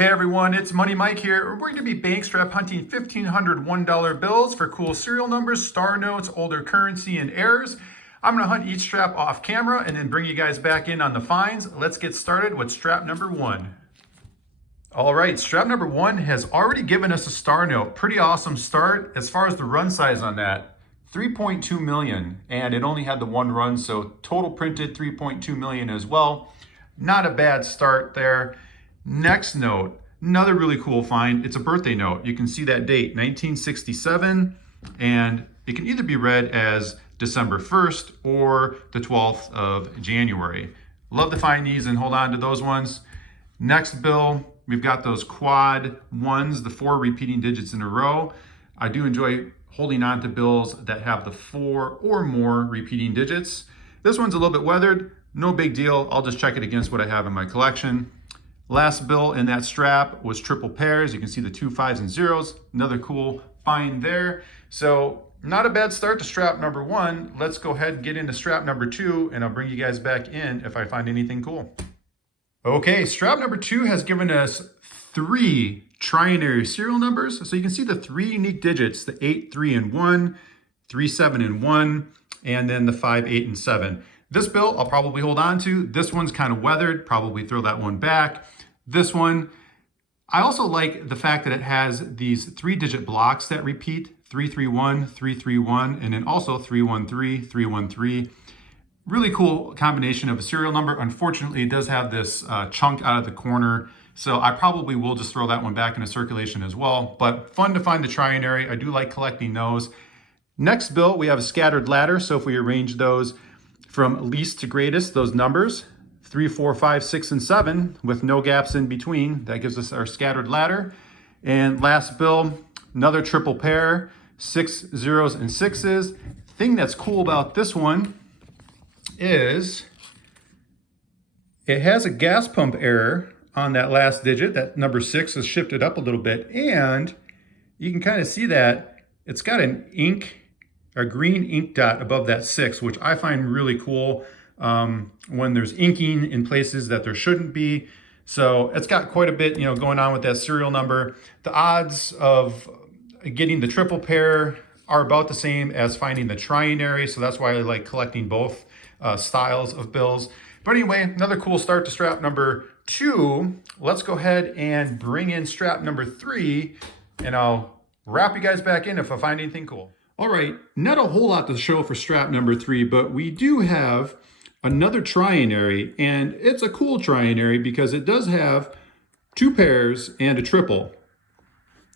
Hey everyone, it's Money Mike here. We're going to be bank strap hunting $1,500 $1 bills for cool serial numbers, star notes, older currency, and errors. I'm going to hunt each strap off camera and then bring you guys back in on the finds. Let's get started with strap number one. All right, strap number one has already given us a star note. Pretty awesome start. As far as the run size on that, 3.2 million, and it only had the one run, so total printed 3.2 million as well. Not a bad start there. Next note, another really cool find. It's a birthday note. You can see that date, 1967, and it can either be read as December 1st or the 12th of January. Love to find these and hold on to those ones. Next bill, we've got those quad ones, the 4 repeating digits in a row. I do enjoy holding on to bills that have the 4 or more repeating digits. This one's a little bit weathered, no big deal. I'll just check it against what I have in my collection. Last bill in that strap was triple pairs. You can see the 2 5s and 0s. Another cool find there. So not a bad start to strap number one. Let's go ahead and get into strap number two, and I'll bring you guys back in if I find anything cool. Okay, strap number two has given us 3 trinary serial numbers. So you can see the 3 unique digits, the 8, 3, and 1, 3, 7, and 1, and then the 5, 8, and 7. This bill I'll probably hold on to. This one's kind of weathered, probably throw that one back. This one, I also like the fact that it has these 3-digit blocks that repeat, 331, 331, and then also 313, 313. Really cool combination of a serial number. Unfortunately, it does have this chunk out of the corner, so I probably will just throw that one back into circulation as well. But fun to find the trinary. I do like collecting those. Next bill, we have a scattered ladder. So if we arrange those from least to greatest, those numbers, 3, 4, 5, 6, and 7 with no gaps in between. That gives us our scattered ladder. And last bill, another triple pair, 6 zeros and 6s. Thing that's cool about this one is it has a gas pump error on that last digit. That number 6 is shifted up a little bit, and you can kind of see that it's got a green ink dot above that 6, which I find really cool when there's inking in places that there shouldn't be. So it's got quite a bit, going on with that serial number. The odds of getting the triple pair are about the same as finding the trinary, so that's why I like collecting both styles of bills. But anyway, another cool start to strap number 2. Let's go ahead and bring in strap number 3, and I'll wrap you guys back in if I find anything cool. All right, not a whole lot to show for strap number 3, but we do have another trinary, and it's a cool trinary because it does have 2 pairs and a triple.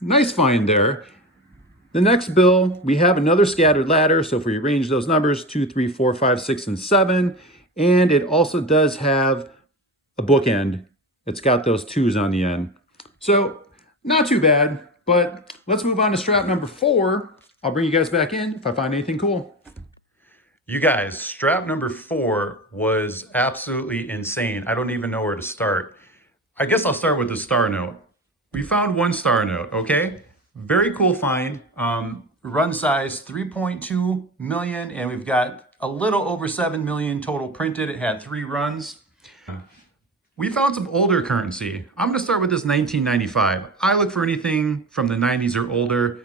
Nice find there. The next bill, we have another scattered ladder. So if we arrange those numbers, 2, 3, 4, 5, 6, and 7, and it also does have a bookend. It's got those 2s on the end. So not too bad, but let's move on to strap number 4. I'll bring you guys back in if I find anything cool. You guys, strap number 4 was absolutely insane. I don't even know where to start. I guess I'll start with the star note. We found one star note, okay? Very cool find. Run size 3.2 million, and we've got a little over 7 million total printed. It had 3 runs. We found some older currency. I'm gonna start with this 1995. I look for anything from the 90s or older.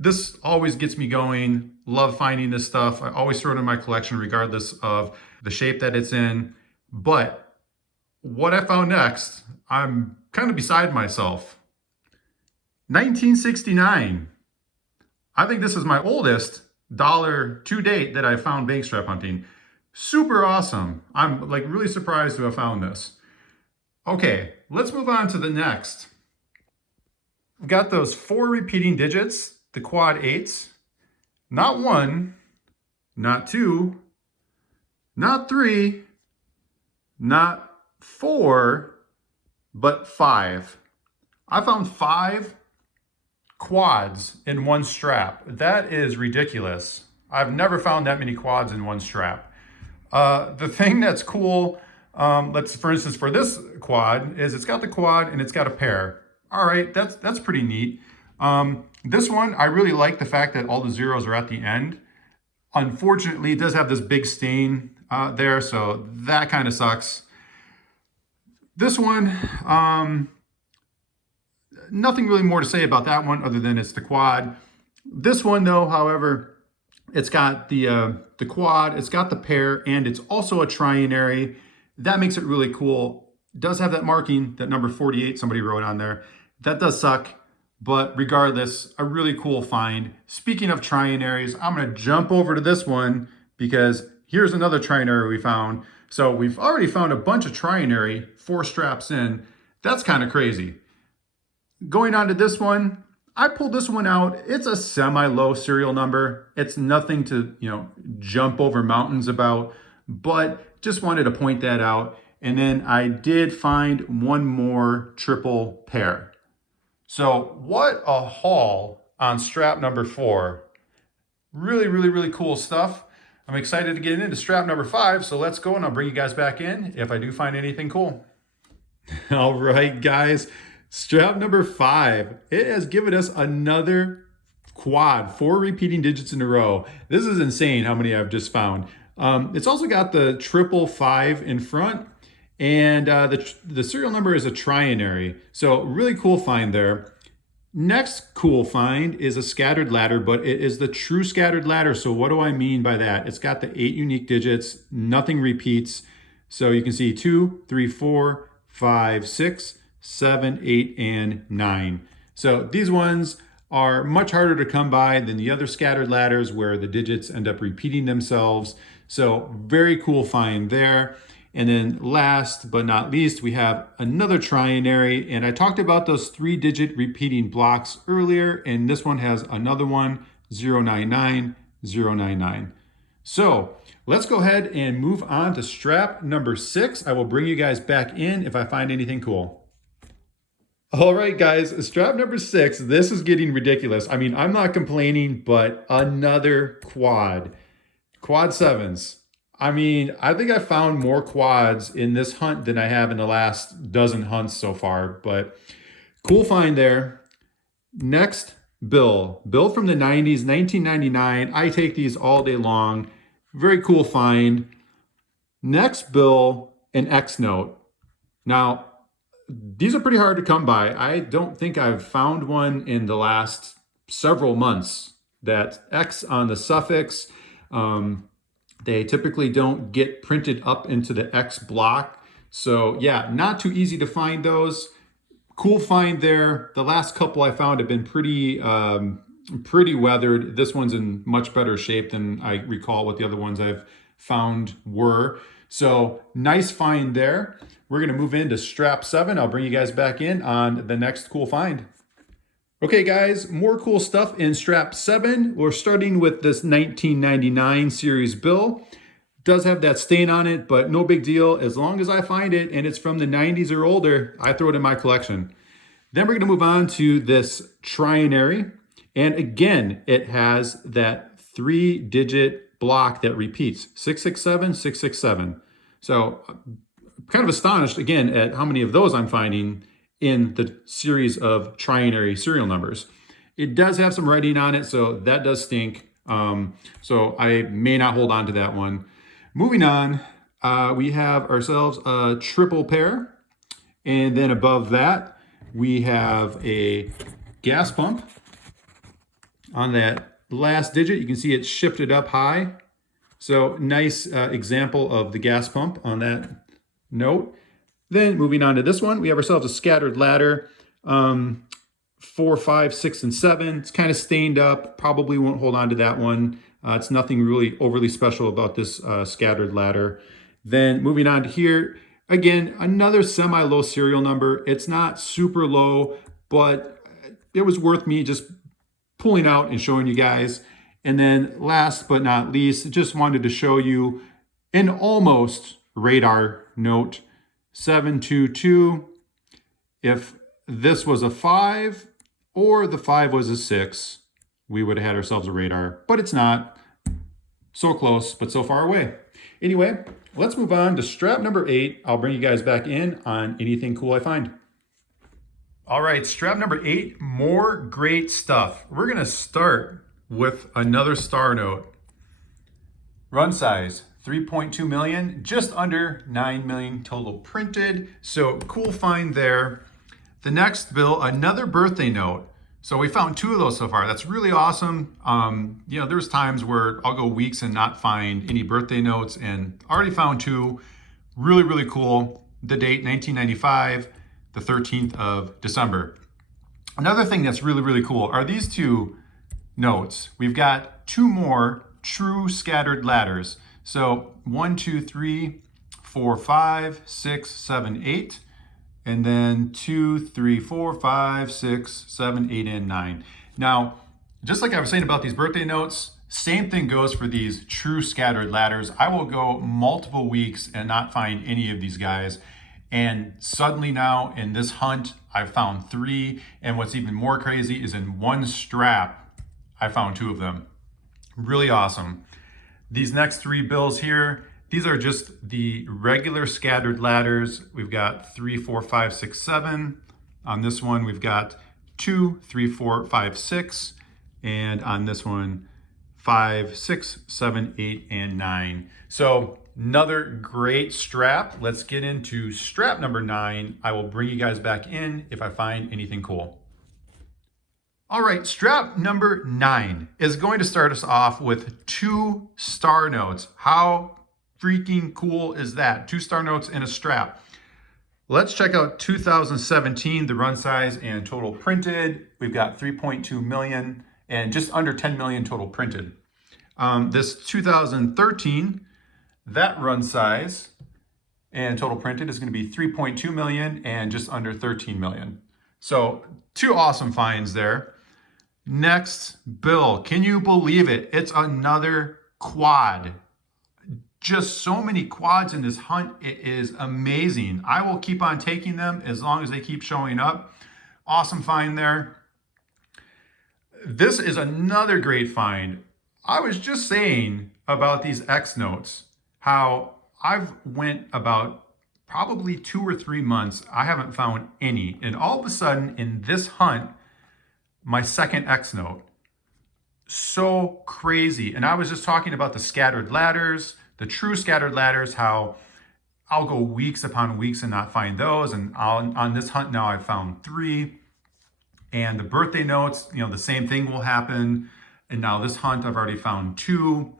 This always gets me going. Love finding this stuff. I always throw it in my collection regardless of the shape that it's in. But what I found next, I'm kind of beside myself. 1969. I think this is my oldest dollar to date that I found bank strap hunting. Super awesome. I'm like really surprised to have found this. Okay, let's move on to the next. We've got those 4 repeating digits, the quad 8s. Not 1, not 2, not 3, not 4, but 5. I found 5 quads in one strap. That is ridiculous. I've never found that many quads in one strap. The thing that's cool, for instance, for this quad, is it's got the quad and it's got a pair. All right, that's pretty neat. This one, I really like the fact that all the zeros are at the end. Unfortunately, it does have this big stain there, so that kind of sucks. This one, nothing really more to say about that one other than it's the quad. This one though, however, it's got the quad, it's got the pair, and it's also a trinary. That makes it really cool. It does have that marking, that number 48 somebody wrote on there. That does suck, but regardless, a really cool find. Speaking of trinaries, I'm gonna jump over to this one because here's another trinary we found. So we've already found a bunch of trinary, 4 straps in. That's kind of crazy. Going on to this one, I pulled this one out. It's a semi-low serial number. It's nothing to, jump over mountains about, but just wanted to point that out. And then I did find one more triple pair. So what a haul on strap number 4. Really, really, really cool stuff. I'm excited to get into strap number 5, so let's go and I'll bring you guys back in if I do find anything cool. All right, guys. Strap number 5, it has given us another quad, 4 repeating digits in a row. This is insane how many I've just found. It's also got the triple 5 in front, and the serial number is a trinary. So really cool find there. Next cool find is a scattered ladder, but it is the true scattered ladder. So what do I mean by that? It's got the 8 unique digits, nothing repeats. So you can see 2, 3, 4, 5, 6, 7, 8, and 9. So these ones are much harder to come by than the other scattered ladders where the digits end up repeating themselves. So very cool find there. And then last but not least, we have another trinary. And I talked about those 3-digit repeating blocks earlier, and this one has another one, 099, 099. So let's go ahead and move on to strap number 6. I will bring you guys back in if I find anything cool. All right, guys, strap number 6, this is getting ridiculous. I mean, I'm not complaining, but another quad 7s. I mean, I think I found more quads in this hunt than I have in the last dozen hunts so far, but cool find there. Next, Bill from the 90s, 1999. I take these all day long. Very cool find. Next, Bill, an X note. Now, these are pretty hard to come by. I don't think I've found one in the last several months. That X on the suffix, they typically don't get printed up into the X block. So yeah, not too easy to find those. Cool find there. The last couple I found have been pretty weathered. This one's in much better shape than I recall what the other ones I've found were. So nice find there. We're gonna move into strap 7. I'll bring you guys back in on the next cool find. Okay guys, more cool stuff in strap 7. We're starting with this 1999 series bill. Does have that stain on it, but no big deal. As long as I find it and it's from the 90s or older, I throw it in my collection. Then we're gonna move on to this trinary. And again, it has that 3-digit block that repeats, 667, 667. So I'm kind of astonished again at how many of those I'm finding in the series of trinary serial numbers. It does have some writing on it, so that does stink. So I may not hold on to that one. Moving on, we have ourselves a triple pair. And then above that, we have a gas pump. On that last digit, you can see it's shifted up high. So nice example of the gas pump on that note. Then moving on to this one, we have ourselves a scattered ladder, 4, 5, 6, and 7. It's kind of stained up, probably won't hold on to that one. It's nothing really overly special about this scattered ladder. Then moving on to here, again, another semi-low serial number. It's not super low, but it was worth me just pulling out and showing you guys. And then last but not least, just wanted to show you an almost radar note. 722. If this was a 5 or the 5 was a 6, we would have had ourselves a radar, but it's not. So close, but so far away. Anyway, let's move on to strap number 8. I'll bring you guys back in on anything cool I find. All right, strap number 8, more great stuff. We're gonna start with another star note. Run size, 3.2 million, just under 9 million total printed. So cool find there. The next bill, another birthday note. So we found 2 of those so far. That's really awesome. You know, there's times where I'll go weeks and not find any birthday notes, and already found 2. Really, really cool. The date, 1995, the 13th of December. Another thing that's really, really cool are these 2 notes. We've got 2 more true scattered ladders. So 1, 2, 3, 4, 5, 6, 7, 8. And then 2, 3, 4, 5, 6, 7, 8, and 9. Now, just like I was saying about these birthday notes, same thing goes for these true scattered ladders. I will go multiple weeks and not find any of these guys. And suddenly now in this hunt, I found 3. And what's even more crazy is in one strap, I found 2 of them. Really awesome. These next 3 bills here, these are just the regular scattered ladders. We've got 3, 4, 5, 6, 7. On this one, we've got 2, 3, 4, 5, 6. And on this one, 5, 6, 7, 8, and 9. So another great strap. Let's get into strap number 9. I will bring you guys back in if I find anything cool. All right, strap number 9 is going to start us off with 2 star notes. How freaking cool is that? 2 star notes in a strap. Let's check out 2017, the run size and total printed. We've got 3.2 million and just under 10 million total printed. This 2013, that run size and total printed is going to be 3.2 million and just under 13 million. So 2 awesome finds there. Next bill, can you believe it? It's another quad. Just so many quads in this hunt. It is amazing. I will keep on taking them as long as they keep showing up. Awesome find there. This is another great find. I was just saying about these X notes, how I've went about probably 2 or 3 months. I haven't found any. And all of a sudden in this hunt, my second X note. So crazy. And I was just talking about the scattered ladders, the true scattered ladders, how I'll go weeks upon weeks and not find those. And on this hunt now, I've found 3. And the birthday notes, you know, the same thing will happen. And now this hunt, I've already found 2.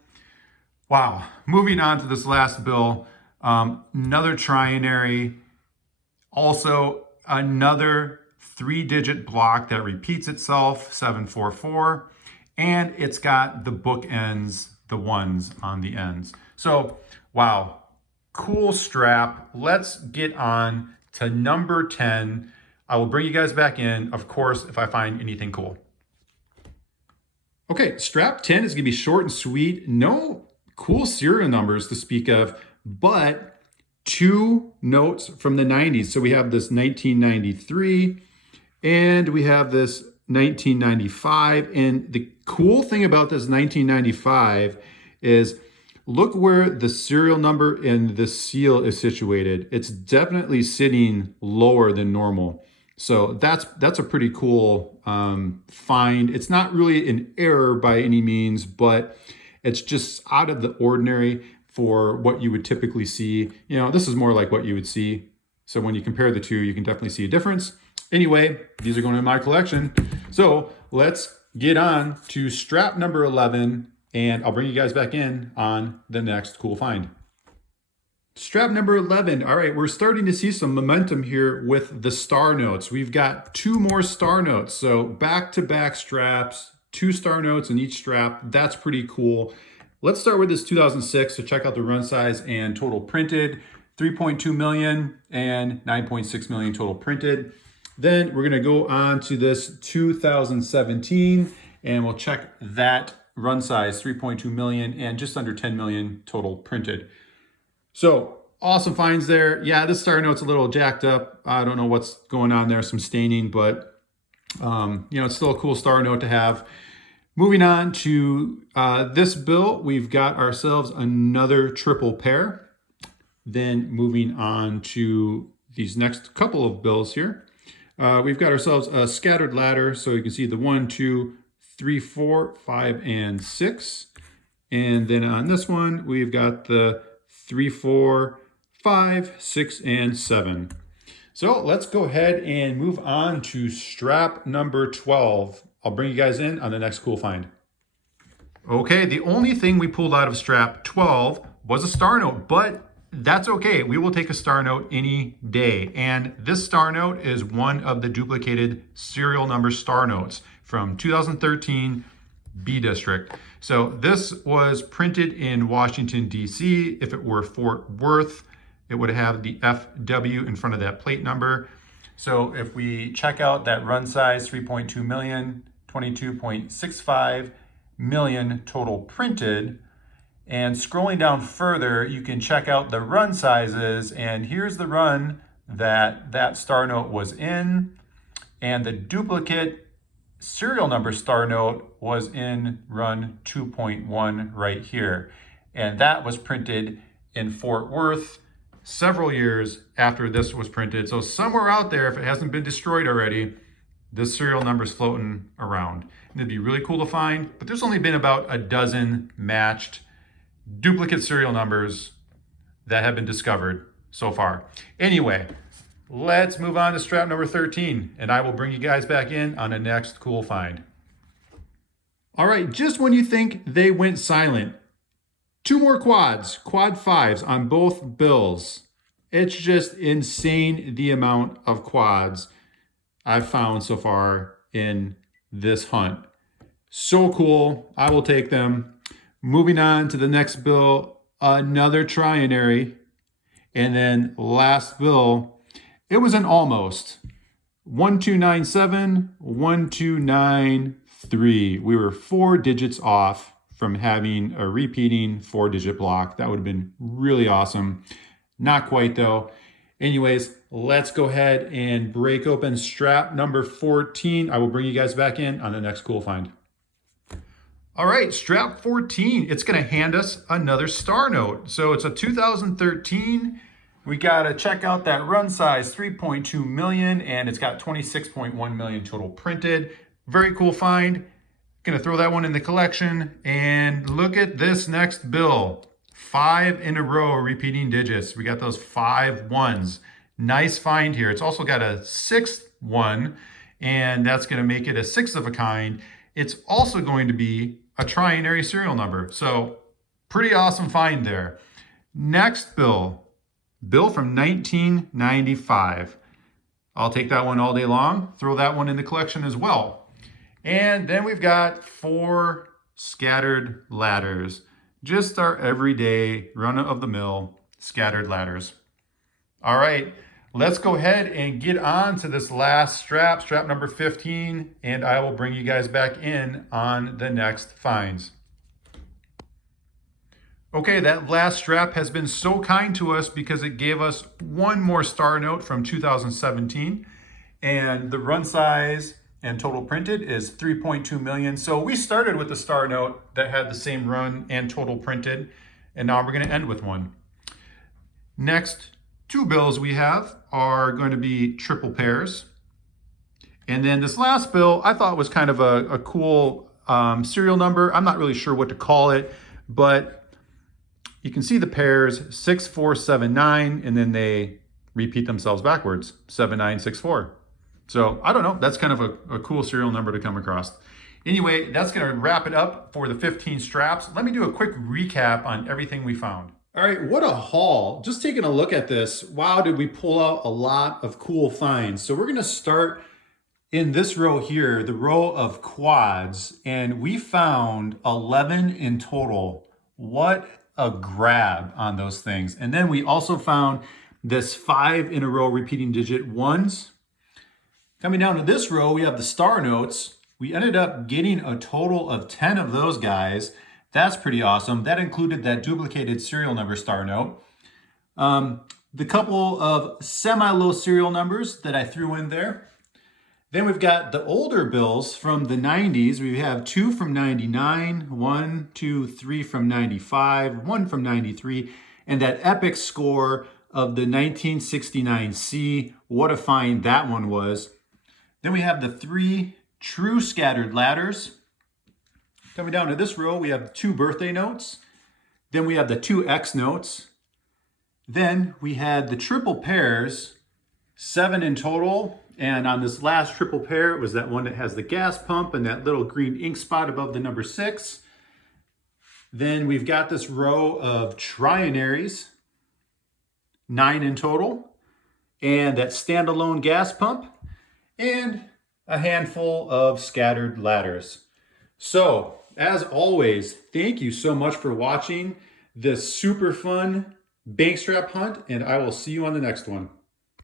Wow. Moving on to this last bill, another trinary, also another 3-digit block that repeats itself, 744. And it's got the bookends, the 1s on the ends. So, wow, cool strap. Let's get on to number 10. I will bring you guys back in, of course, if I find anything cool. Okay, strap 10 is gonna be short and sweet. No cool serial numbers to speak of, but 2 notes from the 90s. So we have this 1993 and we have this 1995. And the cool thing about this 1995 is look where the serial number and the seal is situated. It's definitely sitting lower than normal. So that's a pretty cool find. It's not really an error by any means, but it's just out of the ordinary for what you would typically see. You know, this is more like what you would see. So when you compare the 2, you can definitely see a difference. Anyway, these are going in my collection. So let's get on to strap number 11, and I'll bring you guys back in on the next cool find. Strap number 11. All right, we're starting to see some momentum here with the star notes. We've got 2 more star notes. So back-to-back straps, 2 star notes in each strap. That's pretty cool. Let's start with this 2006 to check out the run size and total printed. 3.2 million and 9.6 million total printed. Then we're gonna go on to this 2017 and we'll check that run size, 3.2 million and just under 10 million total printed. So awesome finds there. Yeah, this star note's a little jacked up. I don't know what's going on there, some staining, but you know, it's still a cool star note to have. Moving on to this bill, we've got ourselves another triple pair. Then moving on to these next couple of bills here. We've got ourselves a scattered ladder. So you can see the 1, 2, 3, 4, 5, and 6. And then on this one, we've got the 3, 4, 5, 6, and 7. So let's go ahead and move on to strap number 12. I'll bring you guys in on the next cool find. Okay, the only thing we pulled out of strap 12 was a star note, but that's okay. We will take a star note any day. And this star note is one of the duplicated serial number star notes from 2013 B District. So this was printed in Washington, D.C. If it were Fort Worth, it would have the FW in front of that plate number. So if we check out that run size, 3.2 million, 22.65 million total printed, and scrolling down further, you can check out the run sizes, and here's the run that that star note was in, and the duplicate serial number star note was in run 2.1 right here. And that was printed in Fort Worth several years after this was printed. So somewhere out there, if it hasn't been destroyed already, this serial number is floating around. And it'd be really cool to find, but there's only been about a dozen matched duplicate serial numbers that have been discovered so far. Anyway, let's move on to strap number 13, and I will bring you guys back in on the next cool find. All right, just when you think they went silent, two more quads, quad 5s on both bills. It's just insane the amount of quads I've found so far in this hunt. So cool, I will take them. Moving on to the next bill, another trinary, and then last bill, it was an almost. 1297, 1293. We were 4 digits off from having a repeating 4-digit block. That would have been really awesome. Not quite though. Anyways, let's go ahead and break open strap number 14. I will bring you guys back in on the next cool find. All right, strap 14, it's gonna hand us another star note. So it's a 2013. We gotta check out that run size, 3.2 million, and it's got 26.1 million total printed. Very cool find. Gonna throw that one in the collection. And look at this next bill. 5 in a row repeating digits. We got those 5 ones. Nice find here. It's also got a 6th one, and that's gonna make it a 6th of a kind. It's also going to be a trinary serial number. So pretty awesome find there. Next bill from 1995. I'll take that one all day long. Throw that one in the collection as well. And then we've got 4 scattered ladders. Just our everyday run-of-the-mill scattered ladders. All right, let's go ahead and get on to this last strap, strap number 15, and I will bring you guys back in on the next finds. Okay, that last strap has been so kind to us because it gave us one more star note from 2017, and the run size and total printed is 3.2 million. So we started with a star note that had the same run and total printed, and now we're going to end with one. Next 2 bills we have are going to be triple pairs. And then this last bill I thought was kind of a cool serial number. I'm not really sure what to call it, but you can see the pairs 6479, and then they repeat themselves backwards, 7964. So I don't know, that's kind of a cool serial number to come across. Anyway, that's gonna wrap it up for the 15 straps. Let me do a quick recap on everything we found. All right, what a haul. Just taking a look at this, wow, did we pull out a lot of cool finds. So we're gonna start in this row here, the row of quads, and we found 11 in total. What a grab on those things. And then we also found this 5 in a row repeating digit ones. Coming down to this row, we have the star notes. We ended up getting a total of 10 of those guys. That's pretty awesome. That included that duplicated serial number star note. The couple of semi-low serial numbers that I threw in there. Then we've got the older bills from the 90s. We have 2 from 99, 1, 2, 3 from 95, 1 from 93, and that epic score of the 1969C. What a find that one was. Then we have the 3 true scattered ladders. Coming down to this row, we have 2 birthday notes. Then we have the 2 X notes. Then we had the triple pairs, 7 in total. And on this last triple pair, it was that one that has the gas pump and that little green ink spot above the number 6. Then we've got this row of trinaries, 9 in total, and that standalone gas pump, and a handful of scattered ladders. So, as always, thank you so much for watching this super fun bank strap hunt, and I will see you on the next one.